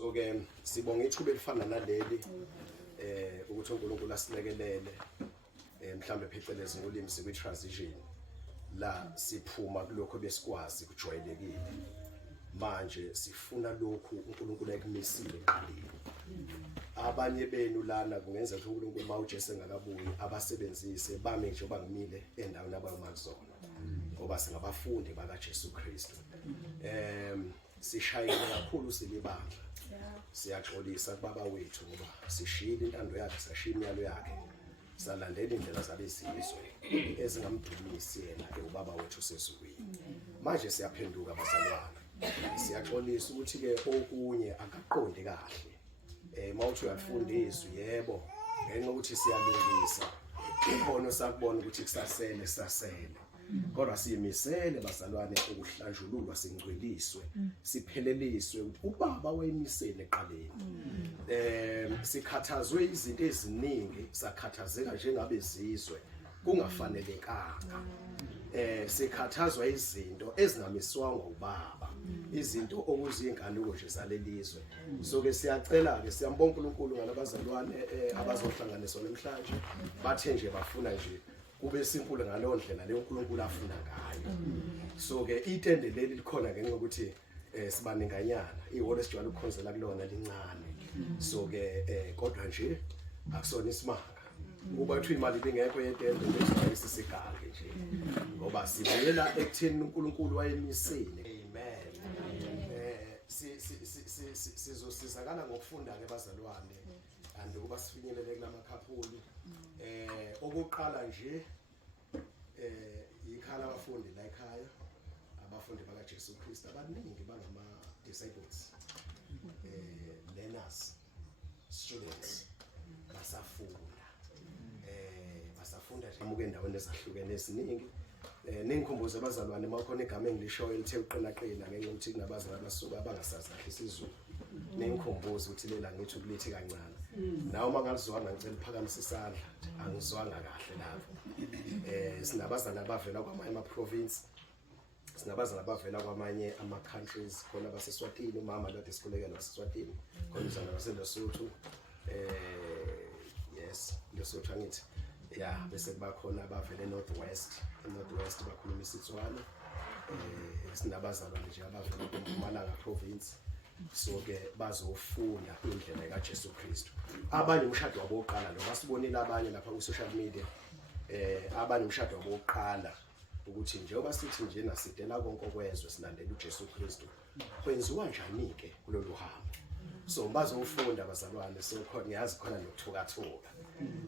Okay, sibonga ithuba elifana naleli ukuthi uNkulunkulu asilekelele mhlambe phecelezi ngolimi sikwi transition la siphuma kulokho besikwazi kujwayelekile manje sifuna lokhu uNkulunkulu ayikumisile eqaleni. Abanye benu lana kungenza ukuthi uNkulunkulu mawujese ngakabuyi abasebenzise bami nje bangimile endaweni abayomazona ngoba singabafundi baka Jesu Kristu. Sishayile kakhulu silibandla. Siyaxolisa kubaba wethu ngoba sishila intando yakhe sashiya imiyalo yakhe salandela indlela zabezizwe ezingamdumisi yena ubaba wethu sezulwini. Manje siyaphenduka bazalwane. Siyaxolisa ukuthi ke okunye akaqondi kahle. Mawuthi uyafundiswa yebo ngenxa ukuthi siyalungisa ikhono sakubona ukuthi kusasele sasele. Kodwa siyimisele bazalwane ukuhlanjululwa singcweliswe sipheleliswe ubaba wemisele eqaleni. Sikhathazwe izinto eziningi sakhathazeka njengabezizwe kungafanelekanga. Sikhathazwa izinto ezingamiswanga ubaba izinto okuzingane nje zalelizwe. So ke siyacela ke siyambonga uNkulunkulu ngalabazalwane abazohlanganiswa namhlanje bathe nje bafuna nje kube simple ngaleyo ndlela leyo uNkulunkulu afuna ngayo. So ke itende leli likhona ngenxa ukuthi sibaninganyana ihholo sijwayele ukukhonzela kulona lincane. So ke kodwa nje akusona isimanga kuba uthi imali bengekho yetende besizayisa isigaga nje ngoba sivela ekutheni uNkulunkulu wayemisile. Amen. Sizosizakala ngokufunda ke bazalwane and kuba sifinyelele kulamakhapuli. Okokuqala nje ikhala abafundi la ekhaya abafundi baka Jesu Kristu abaningi bangama disciples learners students basafunda nje amuke endaweni ezahlukene eziningi. Ningikhumbuze abazalwane makhona igama engilishoyo elithe uqinaqina ngenxa ukuthi kunabazali abasuka abangasazi kahle isiZulu. Ningikhumbuze ukuthi lela ngithi ukulithi kancane. Nawo mangalizwanga ngicela uphakamise isandla angizwanga kahle lapho. Sinabazali abavela kwamanye ama province. Sinabazali abavela kwamanye ama countries khona baseSwatini umama lo disikolekela baseSwatini khona uzana baseLesotho. Yes Lesotho angithi yeah bese kuba khona abavela eNorthwest bakhuluma isiTswana. Sinabazalwane nje abavela eMpumalanga province. So ke bazofunda indlela kaJesu Kristu. Abanye umshado wabo oqala lo basibonile abanye lapha ku social media. Abanye umshado wabo oqala ukuthi njengoba sithi nje nasidela konke okwezwe silandela uJesu Kristu. Kwenziwa njani ke kulolu hambo? So bazofunda abazalwane so khona ngiyazi khona nokuthukathuka.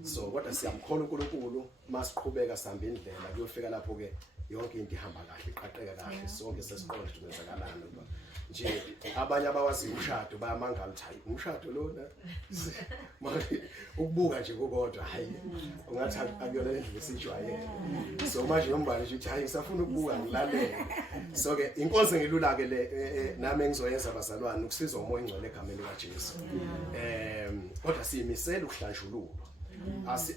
So kodwa siyamkhona uNkulunkulu masiqhubeka sihamba indlela kuyofika lapho ke yonke into ihamba kahle iqaqeka kahle sonke sesiqonda ukuthi kwenzakalani ngoba nje abanye abawazi umshado bayamangala ukuthi hayi umshado lona manje ukubuka nje kodwa hayi ungathi akuyona indlela esijwayele. So manje ngombani nje hayi ngisafuna ukubuka ngilalele. So ke inkonzo ngelula ke le nami engizoyenza abazalwane ukusiza umoya engcwele egameni kaJesu. Kodwa siyimisela ukuhlanjululwa.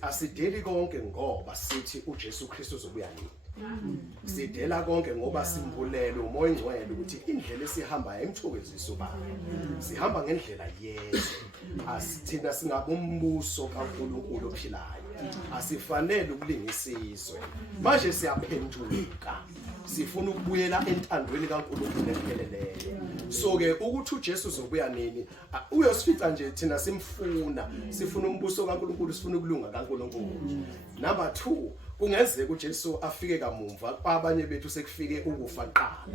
Asideli konke ngoba sithi uJesu Kristu uzobuya nini. Sidela konke ngoba simbulela umoya engcwele ukuthi indlela esihamba emthokozisa ubaba. Sihamba ngendlela yezwe. Asithina singabombuso kaNkulunkulu ophilayo. Asifanele ukulingisa izwe. Manje siyaphenduleka. Sifuna ukubuyela entandweni kaNkulunkulu epheleleyo. So ke ukuthi uJesu uzobuya nini uyosifica nje thina simfuna sifuna umbuso kaNkulunkulu sifuna ukulunga kaNkulunkulu. Number 2 kungenzeka uJesu afike kamumva kwabanye bethu sekufike ukufa qala.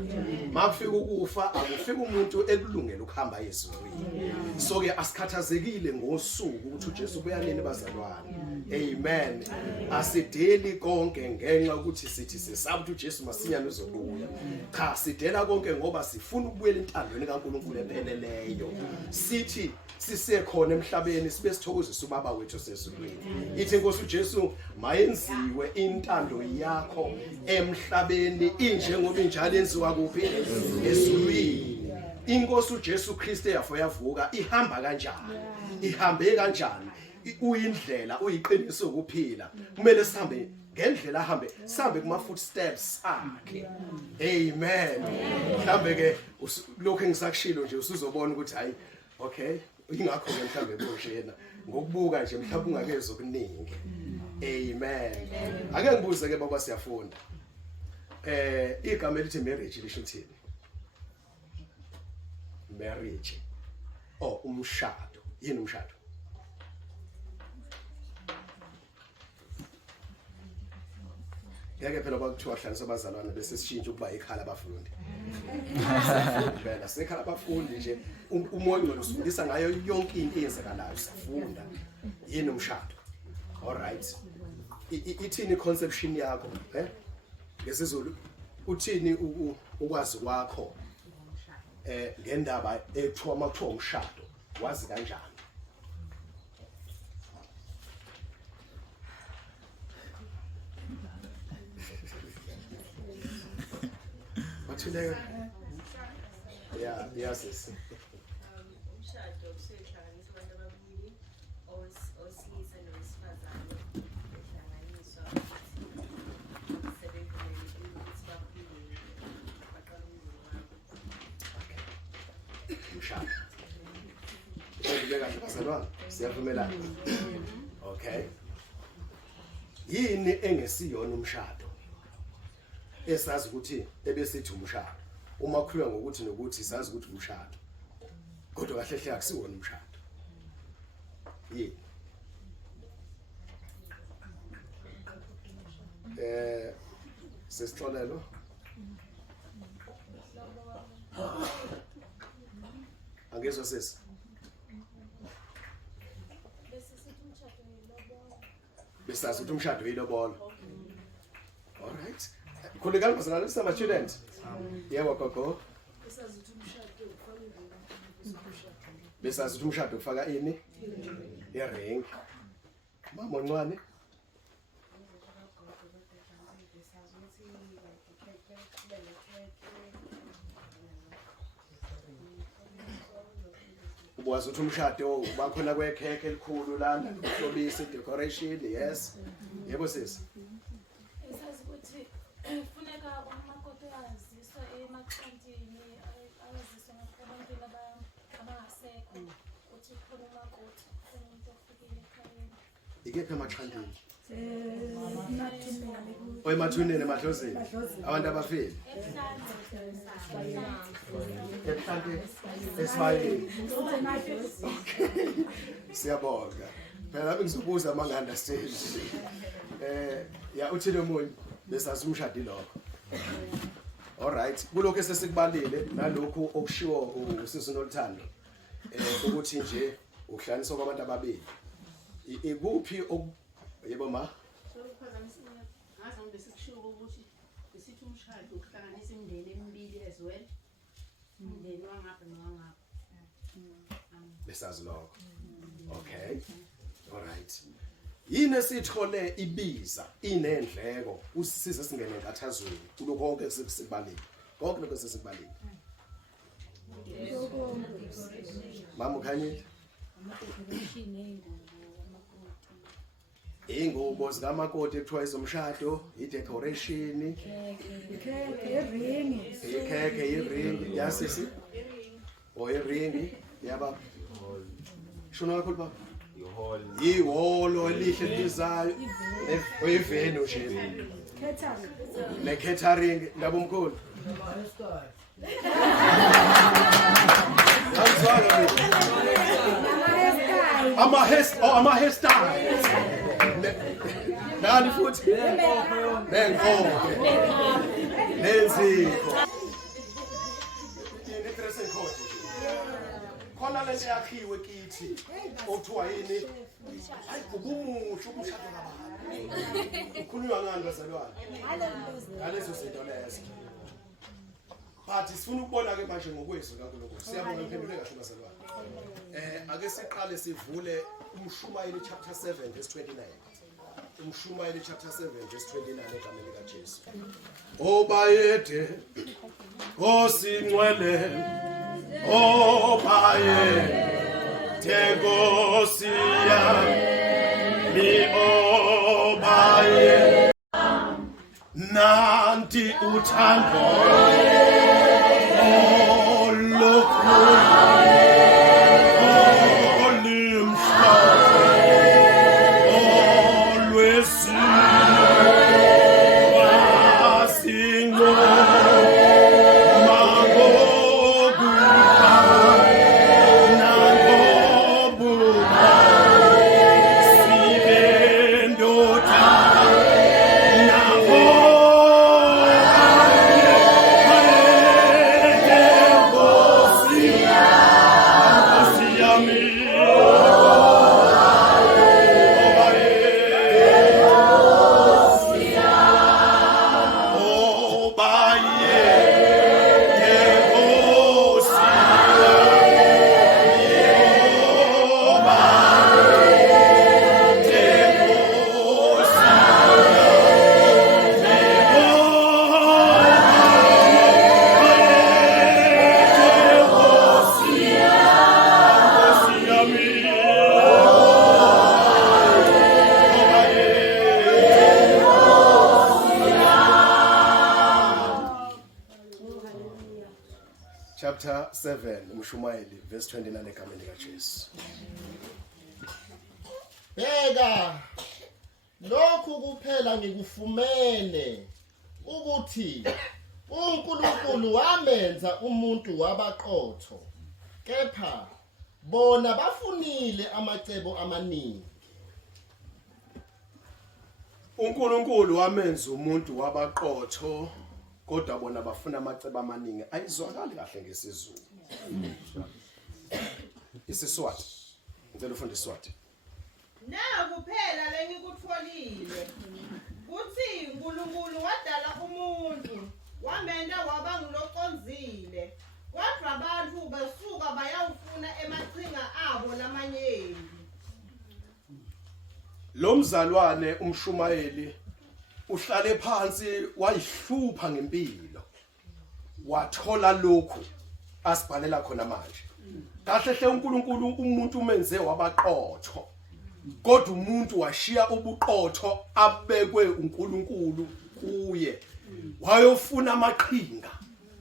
Makufika ukufa akufika umuntu ekulungela ukuhamba ezweni. So ke asikhathazekile ngosuku ukuthi uJesu ubuya nini bazalwane. Amen. Asideli konke ngenxa ukuthi sithi sesaba ukuthi uJesu masinyane uzobuya. Cha sidela konke ngoba sifuna ukubuyela entandweni kaNkulunkulu epheleleyo. Sithi sisekhona emhlabeni sibe sithokozisa ubaba wethu sezulwini. Ithi Nkosi uJesu mayenziwe intando yakho emhlabeni injengoba injalo yenziwa kuphi ezulwini. Inkosi uJesu Kristu yavuka ihamba kanjani? Ihambe kanjani? Uyindlela uyiqiniso ukuphila. Kumele sihambe ngendlela sihambe kuma footsteps akhe. Amen. Mhlambe ke lokho engisakushilo nje usuzobona ukuthi hayi Okay, ingakho ke mhlambe boshena ngokubuka nje mhlawumbe ungakezwe okuningi. Amen. Ake ngibuze ke baba siyafunda. Igama elithi marriage lisho ukuthini? Marriage. Oh, umshado. Yini umshado? Ngeke phela kwakuthiwa hlanisa abazalwane bese sishintsha ukuba ikhala abafundi. Phela sekhala abafundi nje umoya ngalo usifundisa ngayo yonke into eyenzekalayo sifunda. Yini umshado? All right. Ithini conception yakho, ngesizulu uthini ukwazi kwakho ngendaba ethiwa makuthiwa umshado wazi kanjani? Bathile yes. Umshado usehlanganisa abantu ababili osilisa nowesifazane behlanganiswa sebevumelekile ukuthi bakhulume baqale umndeni wabo. Umshado. Ngibeka kahle bazalwane siyavumelana. Okay. Yini engesiyona umshado? Esazi ukuthi ebesithi umshado. Uma kukhulunywa ngokuthi nokuthi sazi ukuthi umshado. Kodwa kahle hle akusiwona umshado. Yini? Sesixolelo. Angezwe sesi. Besazi ukuthi umshado uyilobolo. All right. Khulekani bazalwane sama student. Yebo gogo. Besazi ukuthi umshado ufaka ini? I-ring. Mama oncane. Ubuwazi ukuthi umshado bakhona kwekhekhe elikhulu lana lokuhlobisa decoration, yes. Yebo sisi. Esazi ukuthi funeka umakoti aziswa emakhantini aziswa ngabantu abangasekho ukuthi khona umakoti umuntu ofikile ekhayeni. Ikephi emachantini? Emathuneni emadlozini. Abantu abafile. Ebuhlante esibayeni. Okay. Siyabonga. Phela ngizobuza manga understand. Ya uthile umunye besazi umshado lokho. All right. Kulokho esesikubalile nalokho okushiwo usisi noLuthando. Ukuthi nje ukuhlanisa kwabantu ababili. Ikuphi yebo ma? Ngazi ngibesekushiwo ukuthi besithi umshado ukuhlanganisa imindeni emibili as well. Umndeni wangapha nowangapha. Besazi lokho. Okay. All right. Yini esithole ibiza inendleko usisize singene enkathazweni kuloko konke esikubalile. Konke lokho esikubalile. Mama ukhanyile? Ingubo zikamakoti ekuthiwa izomshado, i-decoration, ikhekhe, iring, yasisi? O iring, yaba. Shona kakhulu baba? Ihholo elihle lizayo. Oyiveni nje. Le catering ndaba umkhulu. Ama hairstyle. Nani futhi? Nenkonke. Nenziko. Yini dressing code nje. Khona lento yakhiwe kithi. Okuthiwa yini? Hayi ubumusho umshado kabantu. Ukhulunywa ngani bazalwane? Ngalezo zinto lezo. But sifuna ukubona ke manje ngokwezwi kaNkulunkulu. Siyabonga imphendule kahle bazalwane. Ake siqale sivule uMshumayeli chapter 7 verse 29. UMshumayeli chapter 7 verse 29 egameni likaJesu. Obayede osingcwele obayede ngosiya mi obaye nanti uthando olukhulu 7 uMshumayeli verse 29 egameni likaJesu. Bheka lokhu kuphela ngikufumene ukuthi uNkulunkulu wamenza umuntu wabaqotho kepha bona bafunile amacebo amaningi. uNkulunkulu wamenza umuntu wabaqotho kodwa bona bafuna amacebo amaningi. Ayizwakali kahle ngesizulu. IsiSwati. Ngicela ufunde iSwati. Naku phela lengikutfolile. Uthi uNkulunkulu wadala umuntu, wamenza waba nguloconzile. Kodwa abantu besuka bayawufuna emaqhinga abo lamanyeni. Lo mzalwane uMshumayeli uhlale phansi wayihlupha ngempilo. Wathola lokhu asibhalela khona manje. Kahle hle uNkulunkulu umuntu umenze wabaqotho. Kodwa umuntu washiya ubuqotho abekwe uNkulunkulu kuye. Wayofuna amaqhinga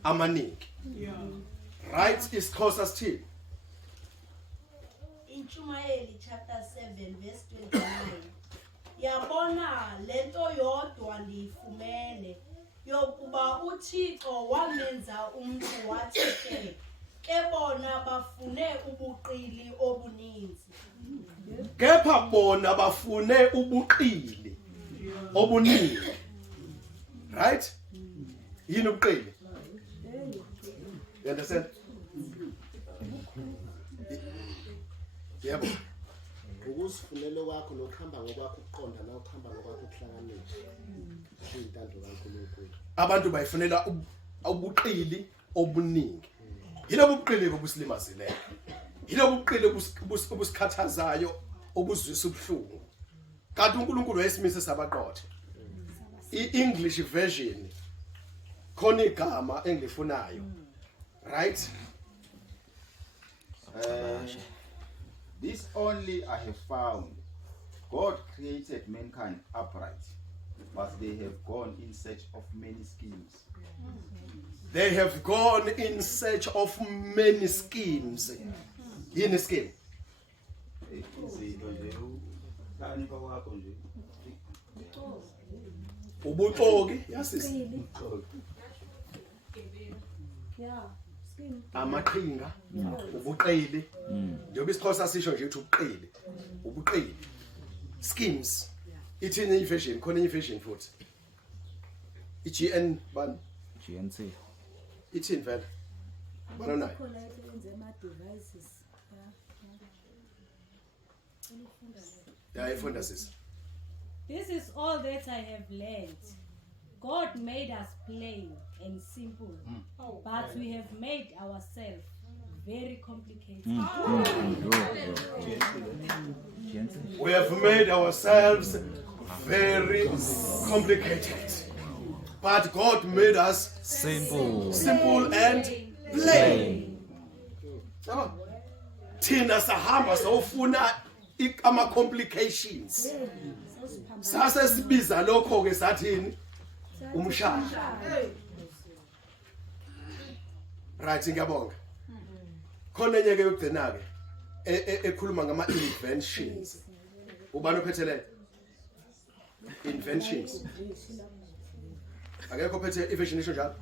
amaningi. Right is closer still. Ishumayeli chapter 7 verse 29. Yabona lento yodwa ndiyifumene yokuba uThixo wamenza umuntu wathi ke bona bafune ubuqili obuninzi. Kepha bona bafune ubuqili obuningi. Right? Yini ubuqili? You understand? Yebo. Ukusifunele kwakho nokuhamba ngokwakho ukuqonda na ukuhamba ngokwakho ukuhlakanipha. Intando kaNkulunkulu. Abantu bayifunela ubuqili obuningi. Yilobu buqili obusilimazile. Yilobu buqili obusikhathazayo, obuzwisa ubuhlungu. Kanti uNkulunkulu wayesimise sabaqotho. I-English version khona igama engilifunayo. Right? This only I have found. God created mankind upright, but they have gone in search of many schemes. They have gone in search of many schemes. Yini scheme? Ubuxoki, yasisi. Amaqhinga, ubuqili. Njengoba isiXhosa sisho nje ukuthi ubuqili. Ubuqili. Schemes. Ithini version, khona version futhi. IGN ban GNC. ithini vele? Bana nayo. Khona eyenze ama devices. Yeah, ifunda sisi. This is all that I have learned. God made us plain and simple, but we have made ourselves very complicated. We have made ourselves very complicated. But God made us simple and plain. Thina sahamba sawufuna ama complications. Sase sibiza lokho ke sathini umshado. Right, ngiyabonga. Khona enye ke yokugcina ke ekhuluma ngama inventions. Ubani ophethelele? Inventions. Akekho ophethe invention isho njalo?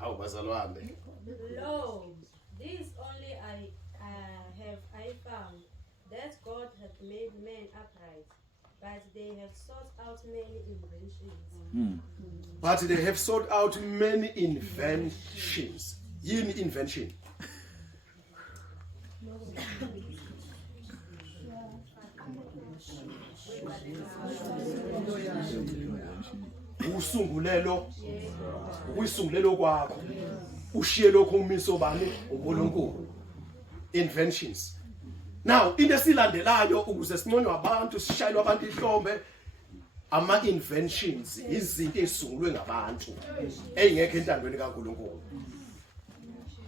Hawu bazalwane. Lo, this only I found, that God had made men upright, but they have sought out many inventions. But they have sought out many inventions. Yini invention? Usungulelo. Uyisungulelo kwakho. Ushiye lokho umiso bani uNkulunkulu. Inventions. Now, into esilandelayo ukuze sinconywe abantu, sishayelwe abantu ihlombe, ama inventions, izinto ezisungulwe ngabantu engekho entandweni kaNkulunkulu.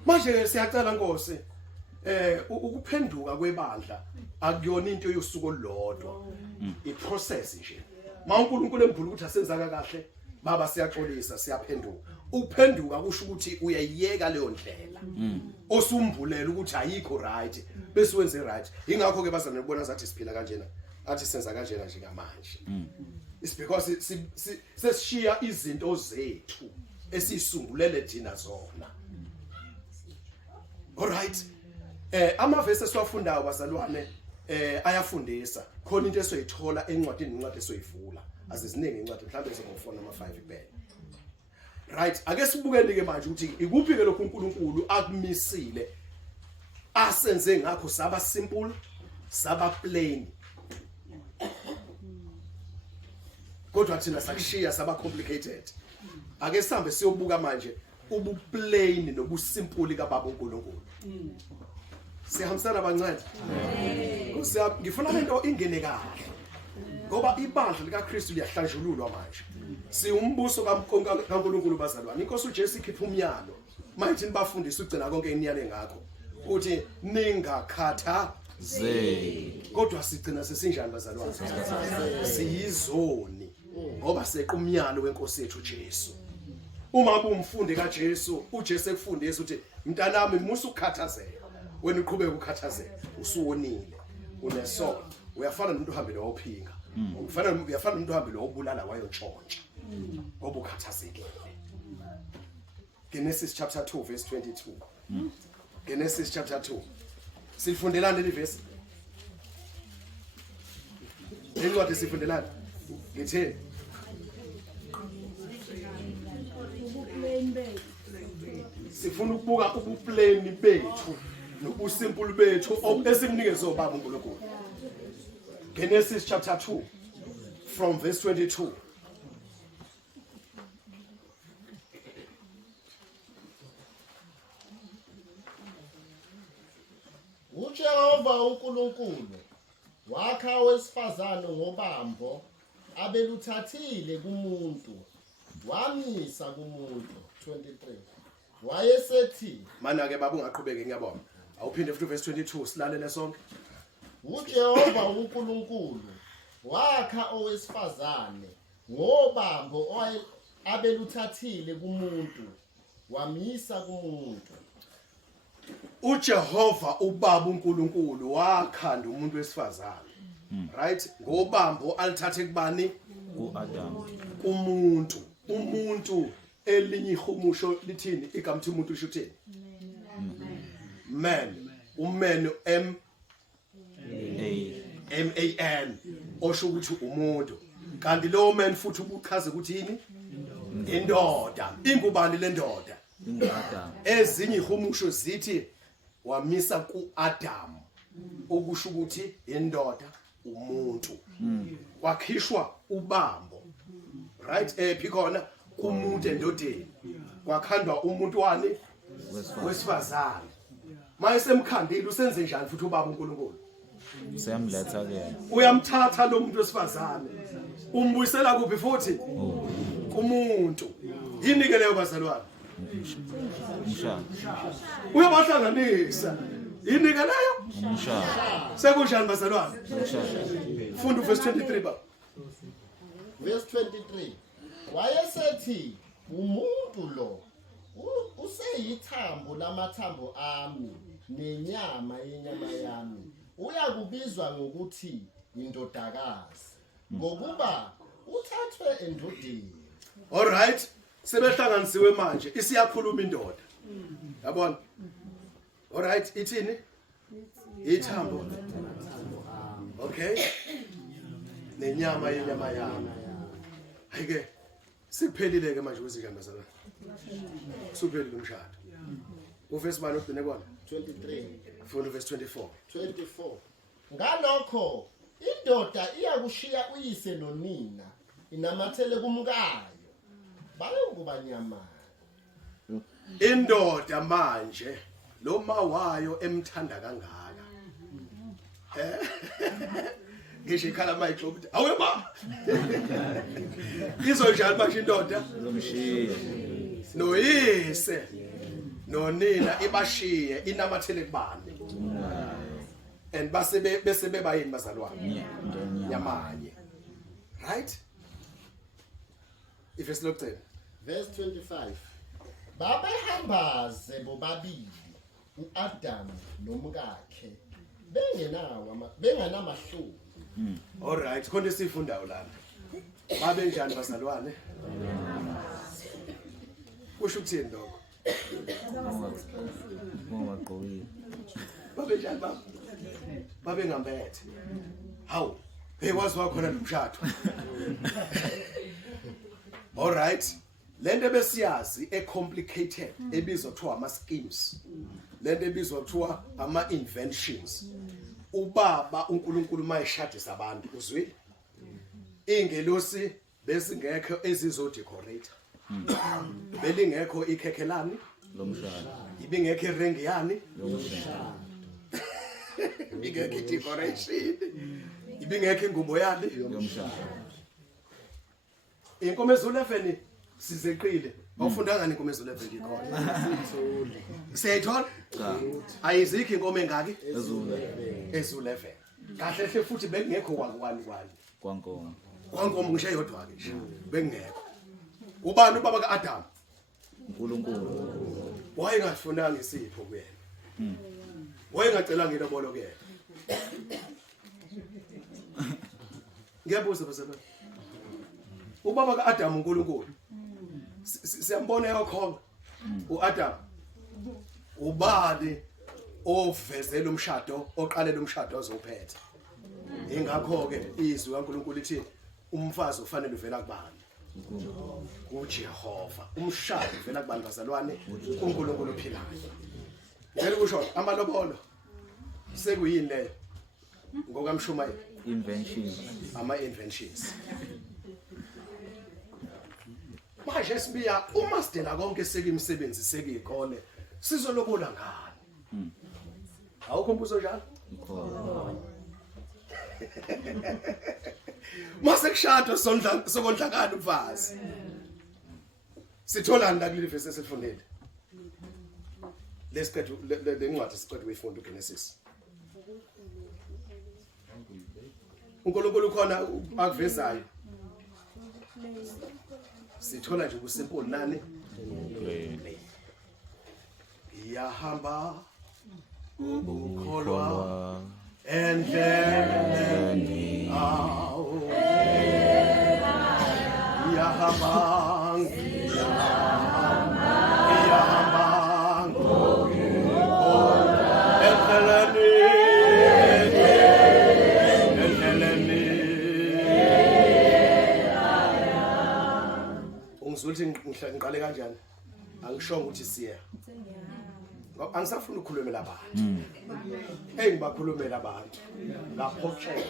Manje siyacela Nkosi, ukuphenduka kwebandla akuyona into yosuku olodwa. iprocess nje. Ma uNkulunkulu emvula ukuthi asenzaka kahle, baba siyaxolisa, siyaphenduka. uphenduka kusho ukuthi uyayiyeka leyo ndlela osumbulela ukuthi ayikho right bese wenze right ingakho ke bazana ubona zathi siphila kanjena athi senza kanjena nje ngamanje it's because sesishiya izinto zethu esisungulele thina zona all right amavesi esiwafundayo bazalwane ayafundisa khona into esoyithola encwadini incwadi esoyivula aziziningi incwadi mhlawumbe ngo4 noma 5 kuphela right ake sibukeni ke manje ukuthi ikuphi ke lokhu uNkulunkulu akumisile asenze ngakho saba simple saba plain kodwa thina sakushiya saba complicated ake sihambe siyobuka manje ubu plain nobu simple kaBaba uNkulunkulu sihambisana abancane ngifuna lento ingene kahle ngoba ibandla likaKristu liyahlanjululwa manje siumbuso kaNkulunkulu bazalwane inkosi uJesu ikhipha umyalo manje nibafundisa ugcina konke eniyale ngakho uthi ningakhathazeki kodwa sigcina sesinjani bazalwane siyizoni ngoba seqa umyalo wenkosi yethu uJesu uma kumfundi kaJesu uJesu ekufundisa ukuthi mntanami musu ukukhathazeka wena uqhubeka ukukhathazeka usuwonile unesono uyafana nomuntu ohambile wophinga uyafana nomuntu ohambile wobulala wayotshontsha ngoba ukhathazekile Genesis chapter 2 verse 22 Genesis chapter 2 sifundelana le verse Incwadi sifundelana ngitheni sifuna ukubuka ubuplane bethu nobusimple bethu esimnikeze uBaba uNkulunkulu Genesis chapter 2 from verse 22 uJehova uNkulunkulu wakha owesifazane ngobambo abeluthathile kumuntu wamisa kumuntu 23 wayesethi mana ke baba ungaqhubeke ngiyabona awuphinde futhi verse 22 silalele sonke uJehova uNkulunkulu wakha owesifazane ngobambo abeluthathile kumuntu wamisa kumuntu uJehova uBaba uNkulunkulu wakhanda umuntu wesifazane right ngobambo alithathe kubani uAdam umuntu elinye ihumusho lithini igamathi umuntu usho uthini man uman M-A-N osho ukuthi umuntu kanti lowo man futhi ubuchaza ukuthi yini indoda ingubani le ndoda uAdam ezinye ihumusho zithi wamisa kuAdam ukusho ukuthi indoda umuntu kwakhishwa ubambo right phikona kumuntu endodeni kwakhandwa umuntu wani wesifazane mayesemkhandile usenze njani futhi uBaba uNkulunkulu siyamletha ke uyamthatha lo muntu wesifazane umbuyisela kuphi futhi kumuntu yini ke leyo bazalwane umshado uyabahlanganisa yini ke leyo umshado sekunjani bazalwane umshado funda verse 23 baba verse 23 wayesethi umuntu lo useyithambo lamathambo ami nenyama yenyama yami uyakubizwa ngokuthi indodakazi ngokuba uthathwe endodeni all right sebehlanganisiwe manje isiyakhuluma indoda yabona all right ithini ithambo okay nenyama yenyama yami ayike siphelile ke manje kwezinjani bazalwane suphelile umshado uverse bani ugcine kwana 23 funda verse 24 ngalokho indoda iyakushiya uyise nonina inamathele kumkayo bayokuba nyamana indoda manje lo ma wayo emthanda kangaka ngisho ikhala manje ukuthi awe ba izonjani manje indoda uzomshiya noyise nonina ibashiye inamathele kubani and bese bebayini bazalwane nyamanye right if it's looked at verse 25 babehambaze bobabili uAdam nomkakhe bengenamahloni. All right, khona sifundayo lana. Babe njani bazalwane? Kusho ukuthini lokho? Bongaqoqile. Babe njani baba? Babe ngambethe. Hawu, hey wazi wakhona nomshado. All right. Lento besiyazi complicated ebizwa kuthiwa ama schemes. Lento ebizwa kuthiwa ama inventions. Ubaba uNkulunkulu mayeshadisa abantu uzwile? Ingelosi besingekho ezizodecorate. Belingekho ikhekhelani Lomshado. ibingekho irengiyani Lomshado. ibingekho decoration ibingekho ingubo yali Lomshado. inkomezo 11 sizeqile awufundanga inkomezo 11 ngikhona siyayithola Cha. ayizikho inkomo engaki Ezule. ezu 11 kahle hle futhi bekungekho kwani Kwankomo. kwankomo ngisho yodwa ke nje bekungekho ubani ubaba kaAdam uNkulunkulu. wayengafunanga isipho kuyena wayengacela ngelobolo kuyena ngiyabuza bazalwane ubaba kaAdam uNkulunkulu siyambona yakhona uAdam ubani ovezela umshado oqalela umshado ozophetha ingakho ke izwi kaNkulunkulu lithi umfazi ufanele uvela kubani uJehova umshado uvela kubantu bazalwane uNkulunkulu ophilayo ngeke kusho amalobolo sekuyini leyo ngokamshumayeli Invention. ama inventions manje sibiya uma sidela konke sekimisebenzi sekuyikole sizolobola ngani awukho umbuzo njalo Ikhona. mase kushadwa sokondlakala umfazi sitholani la kuleli verse esifundile lesiqedwe lencwadi siqedwe uyifunda uGenesis uNkulunkulu khona akuvezayo sithola nje kusimple nani yahamba ukukholwa endleleni awo yahamba ungizwile ngiqale kanjani angishongo ukuthi siya angisafuna ukukhulumela abantu engibakhulumela abantu ngaphoxeka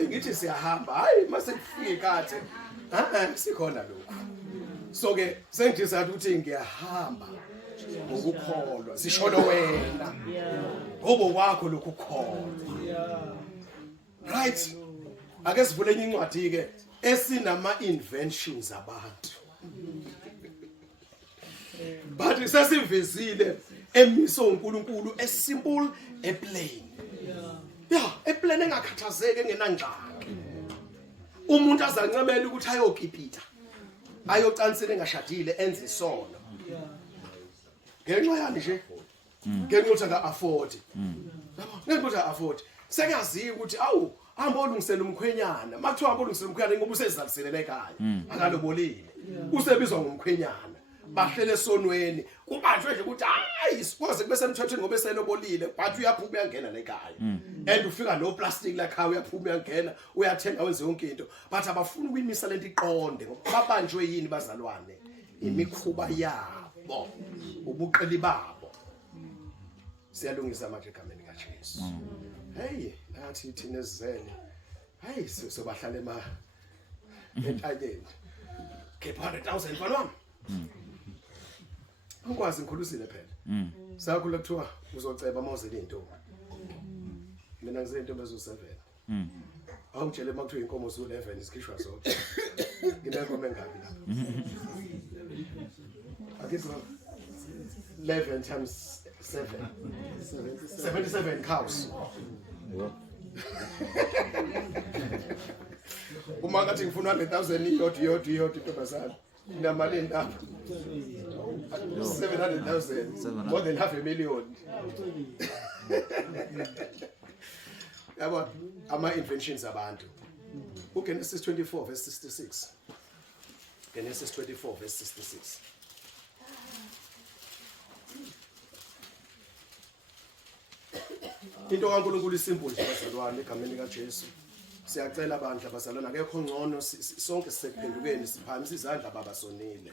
ngithi siyahamba hayi mase kufike ikhathi sikhona lokho so ke sengithi ukuthi ngiyahamba ngokukholwa sisholo wena ngoba kwakho lokhu ukholwa right ake sivule enye incwadi ke esinama inventions abantu but sesivezile emiso uNkulunkulu esimple eplain eplain engakhathazeke engenangxaki umuntu azancebela ukuthi ayogibhitha ayocansela engashadile enze isono ngenxa yani nje ngenxa ukuthi anga afford ngenxa ukuthi afford sekaziyo ukuthi awu hamba olungisela umkhwenyana makuthiwa hamba olungisela umkhwenyana ngoba usezaliselela ekhaya akalobolile usebizwa ngomkhwenyana bahlele esonweni kubanjwe nje ukuthi hayi sikoze kube semthethweni ngoba eselobolile but uyaphuma uyangena lekhaya and ufika no plastic la khaya uyaphuma uyangena uyathenga wenze yonke into but abafuni ukuyimisa lento iqonde ngoba babanjwe yini bazalwane imikhuba yabo ubuqili babo siyalungisa manje egameni kaJesu hey nathi thina ezizele hayi sobahlala entanyeni khepha 100,000 mfana angikwazi ngikhulisile phela sakhula kuthiwa uzoceba mawuzele intombi mina ngizele intombi ezo7 awungitshele makuthiwa inkomo zo11 isikhishwa zonke nginenkomo engabi lapha akithi 11 times 7 77 cows uma ngathi ngifuna 100,000 iyodi intombazana inamali endaba 700,000, more than 500,000. Yabo ama-inventions abantu. Genesis 24 verse 66. Genesis 24 verse 66. Into kaNkulunkulu isimple nje bazalwane egameni kaJesu. Siyacela abantu abazalwane akekho ngcono sonke sisephendukeni siphamisa izandla baba sonile.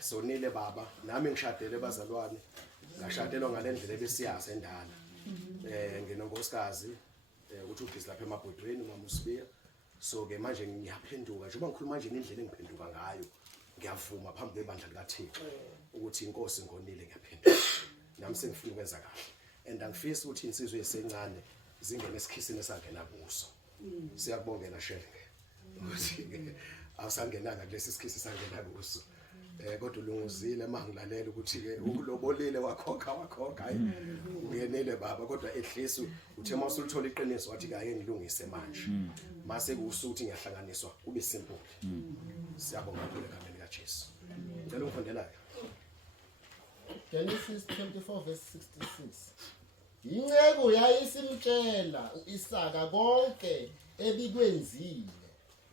Sonile baba nami ngishadele bazalwane. Ngashadelwa ngalendlela ebesiyazi endala. Nginonkosikazi ukuthi ubhizi lapha emabhodweni mama uSibiya. So ke manje ngiyaphenduka njengoba ngikhuluma manje indlela engiphenduka ngayo. Ngiyavuma phambi kwebandla likaThixo ukuthi inkosi ngonile ngiyaphenduka. Nami sengifuna ukwenza kahle. And angifisi ukuthi insizwe esencane zingene esikhisini sangena kuso. Siyakubongela Shenge. Ukuthi ke awusangenanga kulesi sikhisi sangena kuso. Kodwa ulunguzile mangilalela ukuthi ke ulobolile wakhokha hayi uyenele baba kodwa ehlisi uthe masulithola iqiniso wathi ke ngilungise manje. Mase kusuthi ngiyahlanganiswa kube simple. Siyabonga kakhulu egameni kaJesu. Ngicela ungifundela ke. Genesis 24 verse 66. Incebo yayisimtshela uIsaka konke ebikwenzile.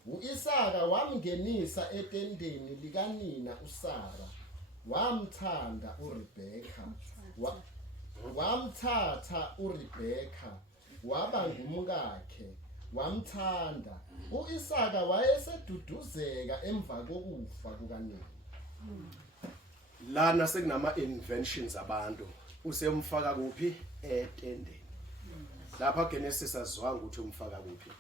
uIsaka wamngenisa etendeni likanina uSara. Wamthanda uRebeka. Wamthatha uRebeka waba ngumkakhe. Wamthanda. uIsaka wayeseduduzeka emva kokufa kukanina. Lana sekunama inventions abantu usemfaka kuphi etendeni lapha Genesis azwanga ukuthi umfaka kuphi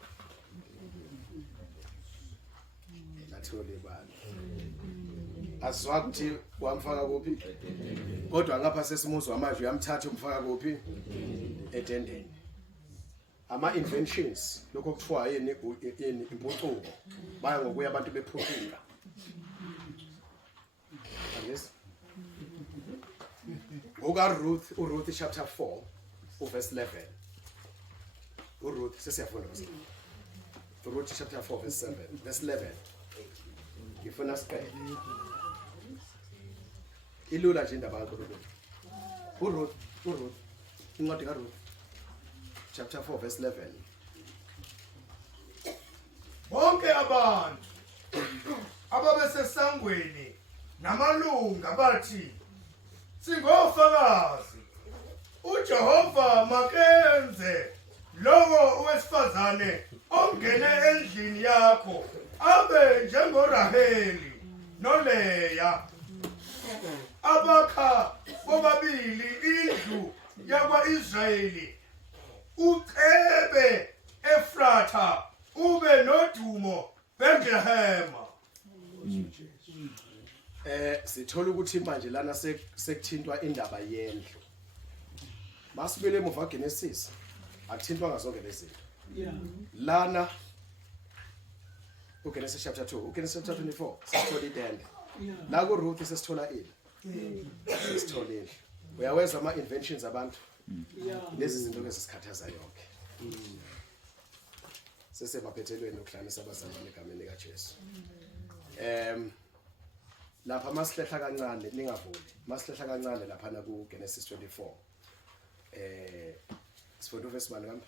lathole bani azwanga ukuthi wamfaka kuphi kodwa ngapha sesimuzwa manje uyamthatha umfaka kuphi etendeni ama inventions lokho kuthiwa yini impucuko baya ngokuya abantu bephucuka yes. Ruth chapter 4 verse 11. Ruth sesiyafunda bese. Ruth chapter 4 verse 7 verse 11. Ngifuna siqede. Ilula nje indaba kaNkulunkulu. Ruth. Incwadi kaRuth chapter 4 verse 11. Bonke abantu ababesesangweni namalunga bathi singofakazi uJehova makenze lowo owesifazane ongene endlini yakho abe njengoRaheli noLeya abakha bobabili indlu yakwaIsrayeli ucebe Efratha ube nodumo Bethlehem. Sithola ukuthi manje lana sekuthintwa indaba yendlu. Masibele emuva Genesis akuthintwa ngazonke lezi zinto. Lana uGenesis chapter 2, uGenesis chapter 24 sithola idende. La ku Ruth sesithola ini. Sithola indlu. Uyaweza ama inventions abantu. Lezi zinto ezisikhathaza yonke. Sesemaphethelweni okuhlanisa abazalwane egameni likaJesu. Lapha masihlehla kancane ningavuli. Masihlehla kancane lapha na ku Genesis 24. Sifunda verse 1 kambe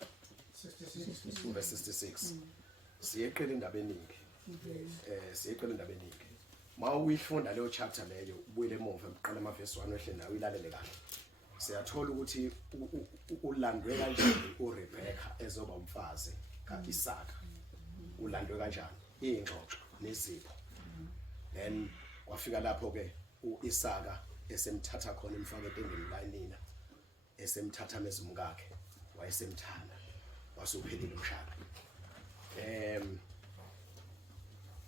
66 verse 66. Siyeqela indaba eningi. Siyeqela indaba eningi. Mawuyifunda leyo chapter leyo ubuyele emuva uqala ama verse 1 wehle nawe ilalele kahle. Siyathola ukuthi ulandwe kanjani uRebecca ezoba umfazi kaIsaka. Ulandwe kanjani? Ingxoxo nezipho. Then wafika lapho ke uIsaka esemthatha khona imfaka etendeni lanina esemthatha mezumkakhe wayesemthanda wasuphelile umshado.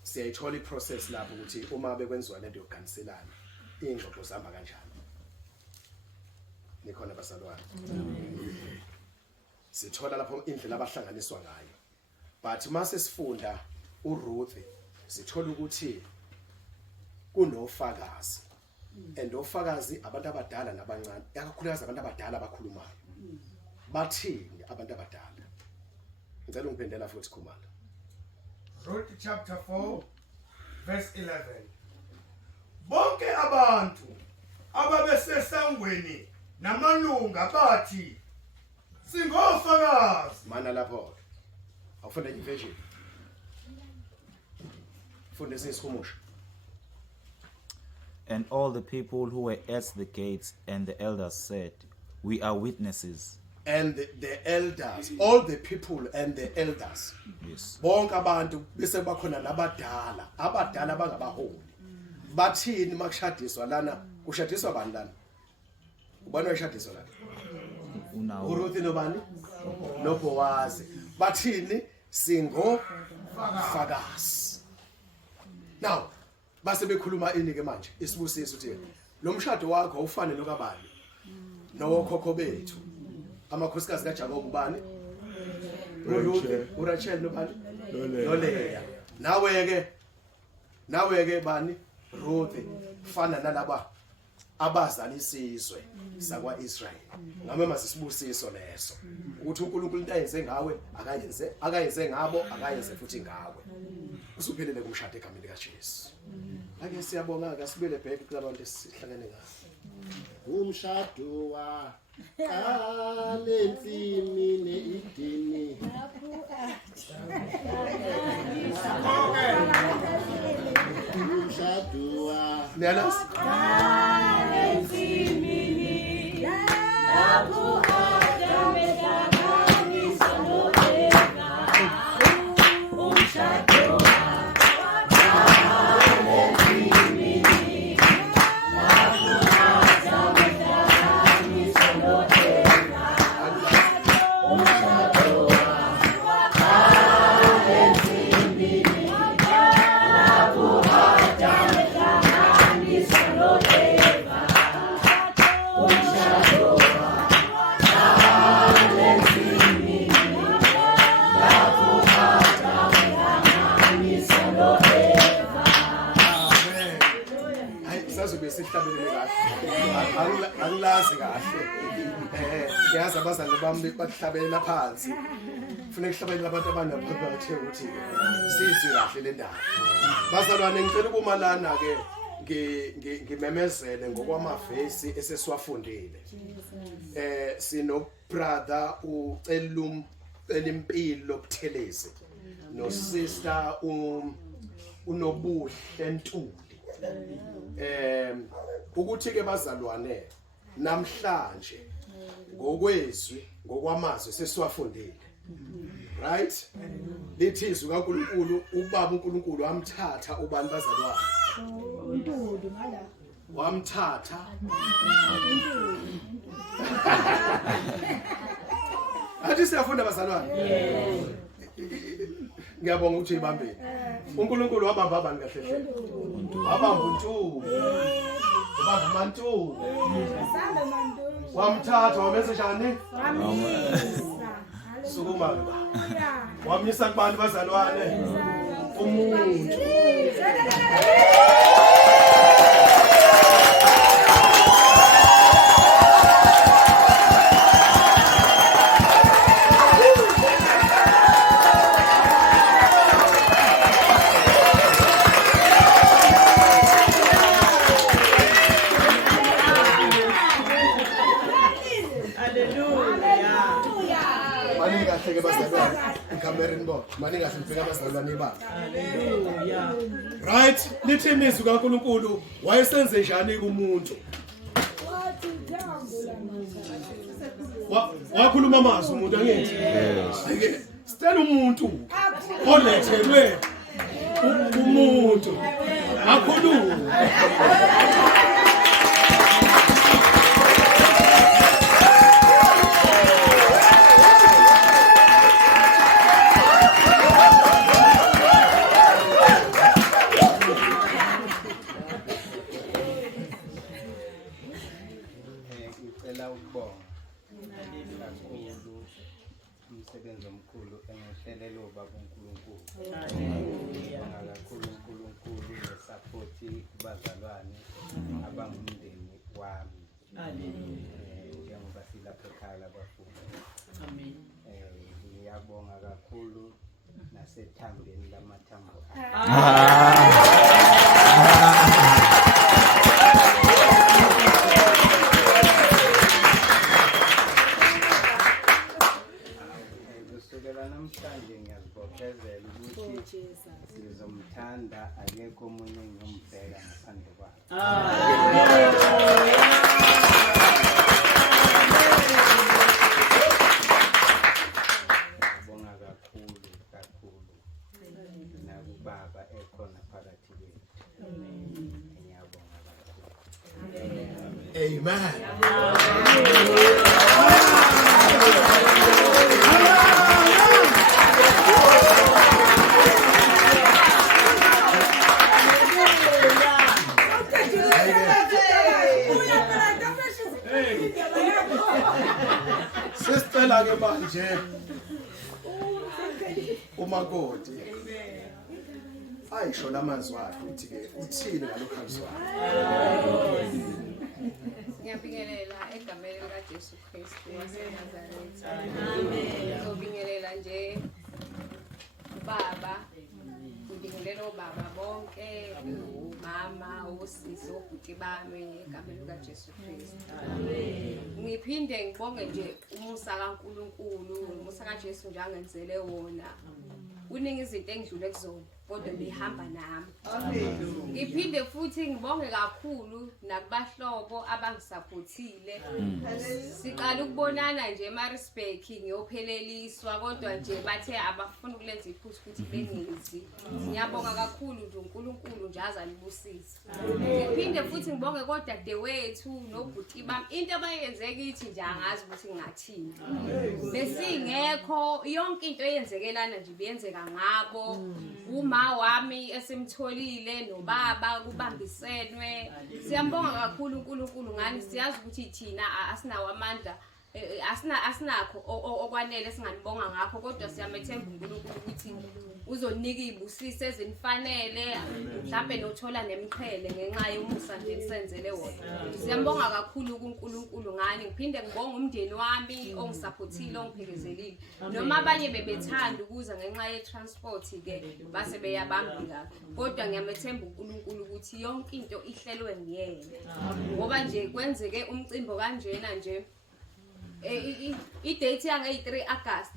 Siyayithola iprocess lapho ukuthi uma bekwenziwa lento yokuganiselana ingxoxo zihamba kanjani. Nikhona basalwane. Sithola lapho indlela abahlanganiswa ngayo. But mase sifunda uRuth sithola ukuthi kunofakazi. And ofakazi abantu abadala nabancane, ikakhulukazi abantu abadala abakhulumayo. Bathini abantu abadala? Ngicela ungiphendela futhi Khumalo. Ruth chapter 4 verse 11. bonke abantu ababesesangweni namalunga bathi singofakazi. Mana lapho. Awufunda iversion. Funda sesihumusha. And all the people who were at the gates and the elders said, "We are witnesses." And the elders, all the people and the elders. Yes. Bonke abantu bese bakhona nabadala, abadala bangabaholi. Bathini makushadiswa lana? Kushadiswa bani lana? Ubani washadiswa lana? Unawo. uRuth nobani? NoBoazi. Bathini? Singo fakazi. Now, base bekhuluma ini ke manje? Isibusiso uthi lo mshado wakho ufane lokabani? Nowokhokho bethu. Amakhosikazi kaJakob ubani? uRuth, uRachel nobani? noLeya. Nawe ke bani? Ruth fana nalaba abazali isizwe sakwa Israel. Ngame masisibusiso leso. Ukuthi uNkulunkulu into ayenze ngawe akayenze ngabo, akayenze futhi ngawe. Usuphelele kumshado egameni likaJesu. Ake siyabonga ke sibele back kubantu esihlangene ngabo. Umshado wa alentsimi neidini. Umshado wa Niyalazi? Sihlabelele kahle. Angulazi kahle. Yazi abazali bami bahlabela phansi. Kufanele kuhlabelela abantu abanaphansi ukuthi sizwe kahle le ndaba. Bazalwane ngicela ukumalana ke ngimemezele ngokwamavesi esesiwafundile. Sino brother uCelum Elimpilo Buthelezi no sister uNobuhle Ntuli. Ukuthi ke bazalwane namhlanje ngokwezwi ngokwamazwi sesiwafundile. Right? Lithizwe kaNkulunkulu ubaba uNkulunkulu amthatha ubani bazalwane. uNtuli ngala. Wamthatha. Athi siyafunda bazalwane. Ngiyabonga ukuthi ibambeni. uNkulunkulu wabamba abantu kahle hle. Wabamba uNtuli. Wabamba uMantuli. Wamthatha wamenza njani? Sukuma ke ba. Wamnyisa kubantu bazalwane. Umuntu. Right, lithi imizwi kaNkulunkulu wayesenze njani kumuntu? Wakhuluma amazwi umuntu angithi? Ake sicela umuntu olethelwe umuntu akhuluma. Umsebenzi omkhulu engihlelele ubaba uNkulunkulu. Kakhulu uNkulunkulu nesupport kubazalwane abangumndeni wami. Njengoba silapha ekhaya labafuna. Amen. Ngiyabonga kakhulu nasethambeni lamathambo. ngiyamthanda akekho omunye engiyombheka ngaphandle kwakhe. Ngiyabonga kakhulu nakubaba ekhona phakathi kwethu. Ngiyabonga kakhulu. Amen. Sesicela ke manje umakoti ayisho lamazwi akhe uthi ke uthini ngalokho akuzwayo. Ngiyabingelela egameni likaJesu Kristu waseNazaretha. Ngiyobingelela nje ubaba, ngibingelela obaba bonke, umama, osisi, obhuti bami egameni likaJesu Kristu. Ngiphinde ngibonge nje umusa kaNkulunkulu, umusa kaJesu nje angenzele wona. Kuningi izinto engidlule kuzona kodwa behamba nami. Ngiphinde futhi ngibonge kakhulu nakubahlobo abangisapotile. Siqala ukubonana nje eMaritzburg ngiyopheleliswa kodwa nje bathe abafuna ukulenza iphutha ukuthi bengizi. Ngiyabonga kakhulu nje uNkulunkulu nje azalibusisa. Ngiphinde futhi ngibonge kodwa dadewethu nobhuti bami into abayenze kithi nje angazi ukuthi ngingathini. Besingekho yonke into eyenzekelana nje beyenzeka ngabo. Uma wami esimtholile nobaba kubambisenwe. Siyambonga kakhulu uNkulunkulu ngani siyazi ukuthi thina asinawo amandla asinakho okwanele singanibonga ngakho kodwa siyamethemba uNkulunkulu ukuthi uzonika izibusiso ezinifanele mhlawumbe nothola nemiqhele ngenxa yomusa nje nisenzele wona. Siyambonga kakhulu kuNkulunkulu ngani ngiphinde ngibonga umndeni wami ongisapotile ongiphekezelile noma abanye bebethanda ukuza ngenxa ye-transport ke base beyabambika kodwa ngiyamethemba uNkulunkulu ukuthi yonke into ihlelwe nguyena ngoba nje kwenzeke umcimbi kanjena nje i-date yange-3 August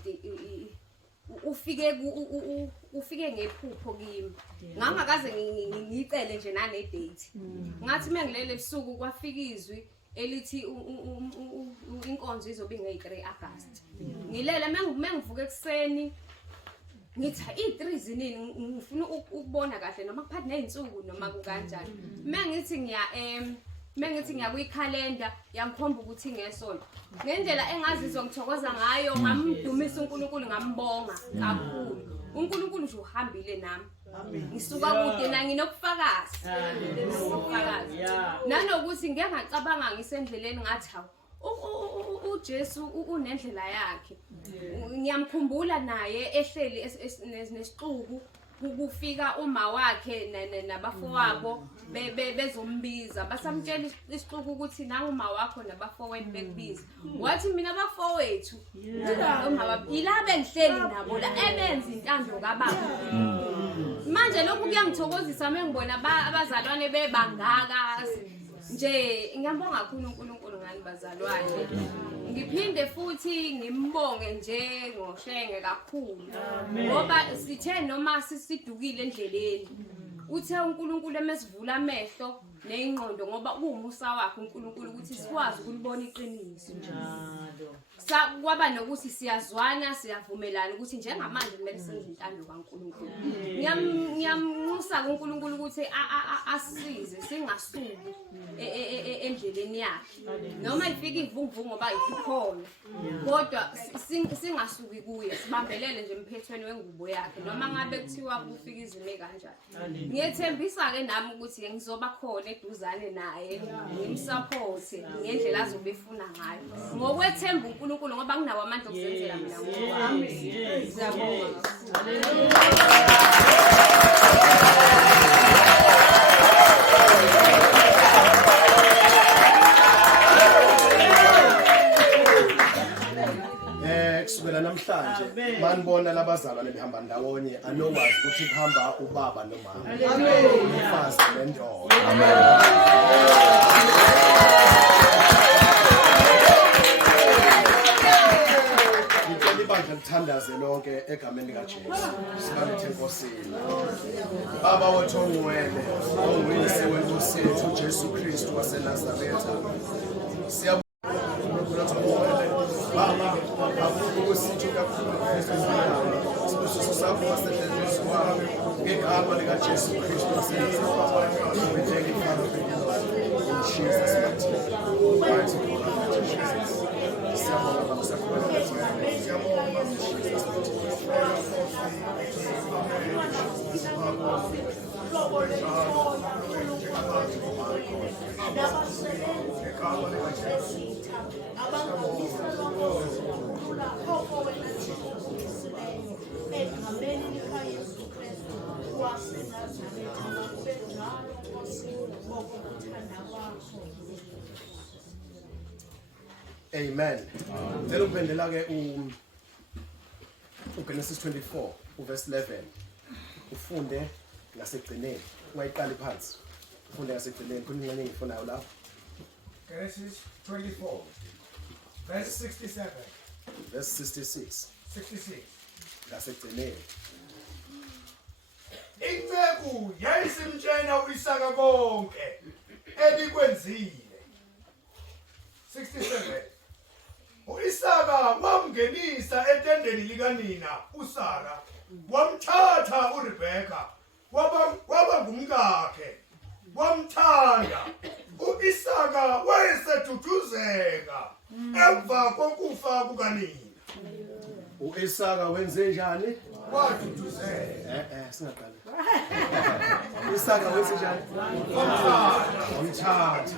ufike ngephupho kimi ngangakaze ngicele nje nane date ngathi mengilele ebusuku kwafika izwi elithi inkonzo izobe nge-3 August ngilele mengivuka ekseni ngithi i3 zinini ngifuna ukubona kahle noma kuphathi nezinsuku noma kukanjani mengithi ngiya kuyikhalenda yangikhomba ukuthi ngesonto ngendlela engazizwa ngithokoza ngayo ngamdumisa uNkulunkulu ngambonga kakhulu uNkulunkulu nje uhambile nami ngisuka kude na nginobufakazi nanokuthi ngeke ngacabanga ngisendleleni ngathi hawu uJesu unendlela yakhe ngiyamkhumbula naye ehleli nesixuku ukufika uma wakhe nabafowabo bezombiza basamtshela isixuku ukuthi nangu uma wakho nabafowethu bekubiza wathi mina abafowethu ila bengihleli nabo la ebenza intando kababa manje lokhu kuyangithokozisa mengibona abazalwane bebangaka nje ngiyambonga kakhulu uNkulunkulu ngani bazalwane ngiphinde futhi ngimbonge nje ngoshenge kakhulu ngoba sithe noma sisidukile endleleni uthe uNkulunkulu emesivula amehlo neingqondo ngoba kuumusa wakhe uNkulunkulu ukuthi sikwazi ukulibona iqiniso njalo kwaba nokuthi siyazwana siyavumelana ukuthi njengamanje kumele senze intando kaNkulunkulu ngiyamnxusa kuNkulunkulu ukuthi asisize singasuki endleleni yakhe noma ifika ivunguvungu ngoba ikhona kodwa singasuki kuye sibambelele nje emphethweni wengubo yakhe noma ngabe kuthiwa kufika izime kanjani ngiyethembisa ke nami ukuthi ngizoba khona eduzane naye ngimsupport ngendlela azobe efuna ngayo ngokwethemba uNkulunkulu ngoba kunawo amandla okuzenzela mina ngokwami siyabonga kusukela namhlanje manibona labazalwane behamba ndawonye anokwazi ukuthi kuhamba ubaba nomama umfazi nendoda ngicela ibandla lithanda silithandaze lonke egameni likaJesu. Sibaluthe Enkosini. Baba wethu ongcwele, onguyise wenkosi yethu uJesu Kristu waseNazaretha. Baba, akukho kwesitho kakhulu sibusiso sakho wasehlezi kwami ngegama likaJesu Kristu waseNazaretha. We thank you, Father, in Jesus' mighty name. Mighty God, Jesus. Siyabonga Baba, siyabonga in Jesus' mighty Amen. Then uphendela ke uGenesis 24 uverse 11. Ufunde ngasekugcineni. Ungayiqali phansi. Ufunde ngasekugcineni kuningi engifunayo lapho. Genesis 24 verse 67. Verse 66. 66. Ngasekugcineni. Inceku yayisimtshela uIsaka konke ebikwenzile. 67. uIsaka wamngenisa etendeni likanina uSara, wamthatha uRebeka waba ngumkakhe, wamthanda. uIsaka wayeseduduzeka emva kokufa kukanina. uIsaka wenze njani? Waduduzeka. Singaqali. uIsaka wenze njani? Wamthanda.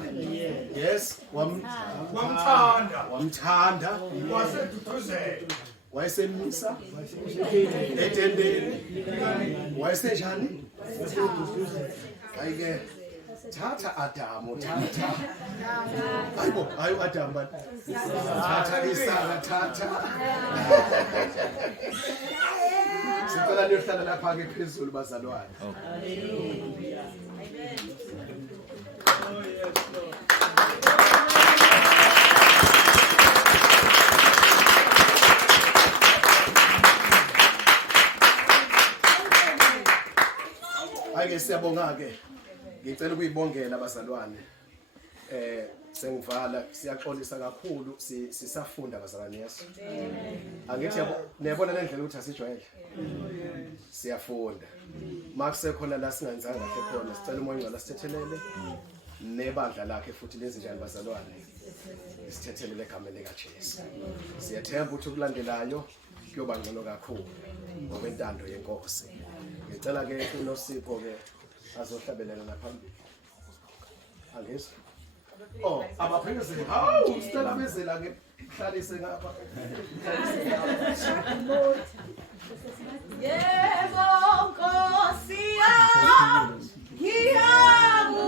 Yes, wamthanda. Wamthanda. Waseduduzeka. Wayesemisa etendeni. Wayesenjani? Ayike thatha Adamu, thatha. Hayibo, hayi Adamu but thatha Isaka, thatha. Sicela niyohlala lapha ke phezulu bazalwane. Ayike siyabonga ke. Ngicela ukuyibongela abazalwane. Sengivala siyaxolisa kakhulu sisafunda bazalwane Yesu. Angithi niyabona lendlela ukuthi asijwayele. Siyafunda. Makusekhona la singenzanga kahle khona sicela umoya ngcwele sithethelele nebandla lakhe futhi lenze njani bazalwane. Sithethelele egameni likaJesu. Siyathemba ukuthi ukulandelayo kuyoba ngcono kakhulu ngokwentando yenkosi. Ngicela ke uNosipho ke azohlabelela ngaphambili. Angizwa. Oh, abaphezulu. Hawu, sicela bezela ke hlalise ngapha. Yebo Nkosi yami, ngiyabuza